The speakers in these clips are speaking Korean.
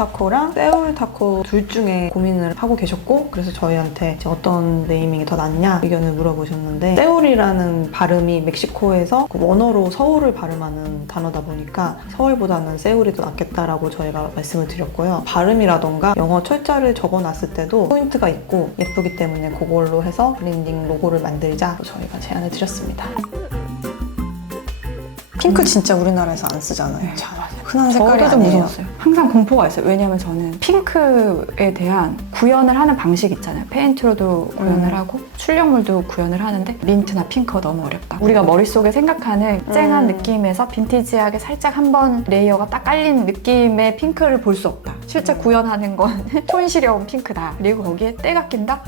타코랑 세울 타코 둘 중에 고민을 하고 계셨고, 그래서 저희한테 이제 어떤 네이밍이 더 낫냐 의견을 물어보셨는데, 세울이라는 발음이 멕시코에서 그 원어로 서울을 발음하는 단어다 보니까 서울보다는 세울이 더 낫겠다라고 저희가 말씀을 드렸고요. 발음이라던가 영어 철자를 적어놨을 때도 포인트가 있고 예쁘기 때문에 그걸로 해서 브랜딩 로고를 만들자 저희가 제안을 드렸습니다. 핑크 진짜 우리나라에서 안 쓰잖아요. 네. 잘 맞아요. 흔한 색깔이 저도 좀 아니에요. 무서웠어요. 항상 공포가 있어요. 왜냐면 저는 핑크에 대한 구현을 하는 방식 있잖아요. 페인트로도 구현을 하고 출력물도 구현을 하는데 민트나 핑크가 너무 어렵다. 우리가 머릿속에 생각하는 쨍한 느낌에서 빈티지하게 살짝 한번 레이어가 딱 깔린 느낌의 핑크를 볼 수 없다. 실제 구현하는 건 촌스러운 핑크다. 그리고 거기에 때가 낀다?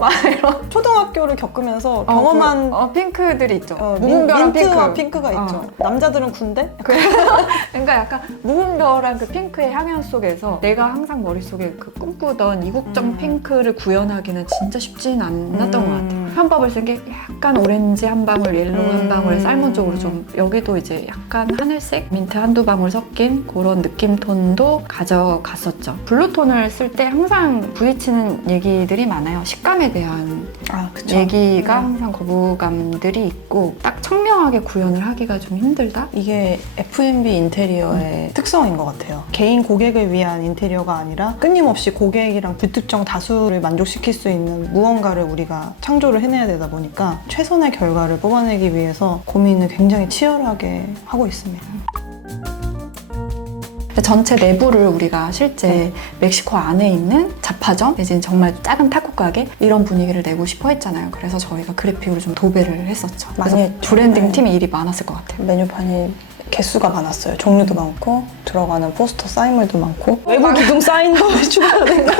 막 이런 초등학교를 겪으면서 경험한 핑크들이 있죠. 무분별한 무분별한 핑크가 있죠. 남자들은 군대? 그러니까 약간 무분별한 그 핑크의 향연 속에서 내가 항상 머릿속에 그 꿈꾸던 이국적 핑크를 구현하기는 진짜 쉽진 않았던 것 같아요. 편법을 쓴 게 약간 오렌지 한 방울, 옐로우 한 방울의 살몬 쪽으로 좀, 여기도 이제 약간 하늘색, 민트 한두 방울 섞인 그런 느낌 톤도 가져갔었죠. 블루톤을 쓸 때 항상 부딪히는 얘기들이 많아요. 식감에 대한 얘기가 항상 거부감들이 있고 딱 청명하게 구현을 하기가 좀 힘들다? 이게 F&B 인테리어의 특성인 것 같아요. 개인 고객을 위한 인테리어가 아니라 끊임없이 고객이랑 불특정 다수를 만족시킬 수 있는 무언가를 우리가 창조를 해내야 되다 보니까 최선의 결과를 뽑아내기 위해서 고민을 굉장히 치열하게 하고 있습니다. 전체 내부를 우리가 실제 멕시코 안에 있는 잡화점, 이제 정말 작은 타코 가게 이런 분위기를 내고 싶어 했잖아요. 그래서 저희가 그래픽으로 좀 도배를 했었죠. 그래서 많이 브랜딩 팀이 일이 많았을 것 같아요. 메뉴판이 개수가 많았어요. 종류도 많고 들어가는 포스터 사인물도 많고 외부 기둥 사인도 추가되고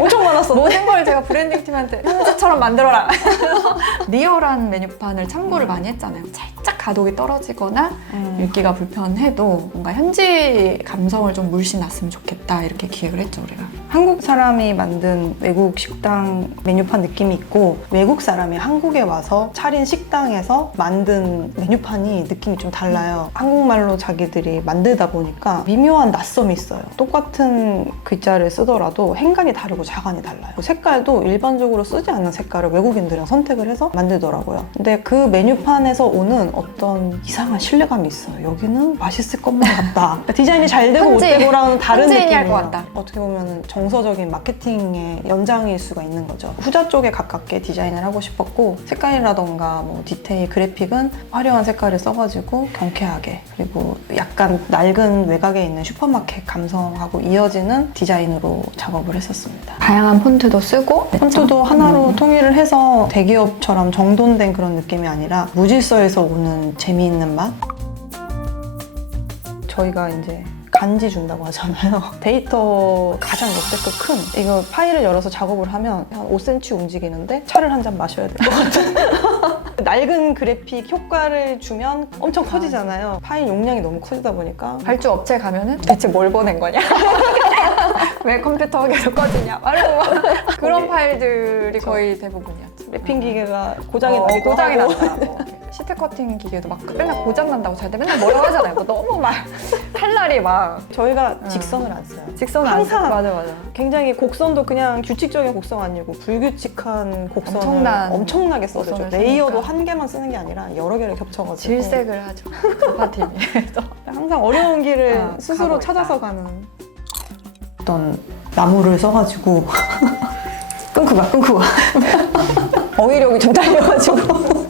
엄청 많았어요. 모든 걸 제가 브랜딩 팀한테 현지처럼 만들어라. 리얼한 메뉴판을 참고를 많이 했잖아요. 살짝 가독이 떨어지거나 읽기가 불편해도 뭔가 현지 감성을 좀 물씬 났으면 좋겠다 이렇게 기획을 했죠, 우리가. 한국 사람이 만든 외국 식당 메뉴판 느낌이 있고, 외국 사람이 한국에 와서 차린 식당에서 만든 메뉴판이 느낌이 좀 달라요. 한국말로 자기들이 만들다 보니까 미묘한 낯섦이 있어요. 똑같은 글자를 쓰더라도 행간이 다르고 자간이 달라요. 색깔도 일반적으로 쓰지 않는 색깔을 외국인들이랑 선택을 해서 만들더라고요. 근데 그 메뉴판에서 오는 어떤 이상한 신뢰감이 있어요. 여기는 맛있을 것만 같다. 디자인이 잘 되고 못 되고랑은 다른 느낌이에요. 것 같다. 어떻게 보면 정서적인 마케팅의 연장일 수가 있는 거죠. 후자 쪽에 가깝게 디자인을 하고 싶었고, 색깔이라던가 뭐 디테일, 그래픽은 화려한 색깔을 써가지고 경쾌하게, 그리고 약간 낡은 외곽에 있는 슈퍼마켓 감성하고 이어지는 디자인으로 작업을 했었습니다. 다양한 폰트도 쓰고 폰트도 하나로 통일을 해서 대기업처럼 정돈된 그런 느낌이 아니라 무질서에서 오는 재미있는 맛? 저희가 이제 간지 준다고 하잖아요. 데이터 가장 역대급 큰 이거 파일을 열어서 작업을 하면 한 5cm 움직이는데 차를 한 잔 마셔야 될 것 같아요. 낡은 그래픽 효과를 주면 엄청 커지잖아요. 파일 용량이 너무 커지다 보니까 발주 업체 가면은 대체 뭘 보낸 거냐? 왜 컴퓨터가 계속 꺼지냐? 말고 그런 파일들이 거의 대부분이었죠. 랩핑 기계가 고장이 나기도 고장이 하고 난다. 뭐. 시트 커팅 기계도 막 맨날 고장 난다고 잘 때 맨날 뭐라고 하잖아요. 뭐 너무 막 칼날이 막 저희가 직선을 안 써요. 직선 안 항상 맞아. 굉장히 곡선도 그냥 규칙적인 곡선 아니고 불규칙한 곡선을 엄청나게 써죠. 곡선을 레이어도 쓰니까. 한 개만 쓰는 게 아니라 여러 개를 겹쳐가지고 질색을 하죠. 잡화팀이. 항상 어려운 길을 스스로 가고 찾아서 가는 어떤 나무를 써가지고 끊고 가 어휘력이 좀 딸려가지고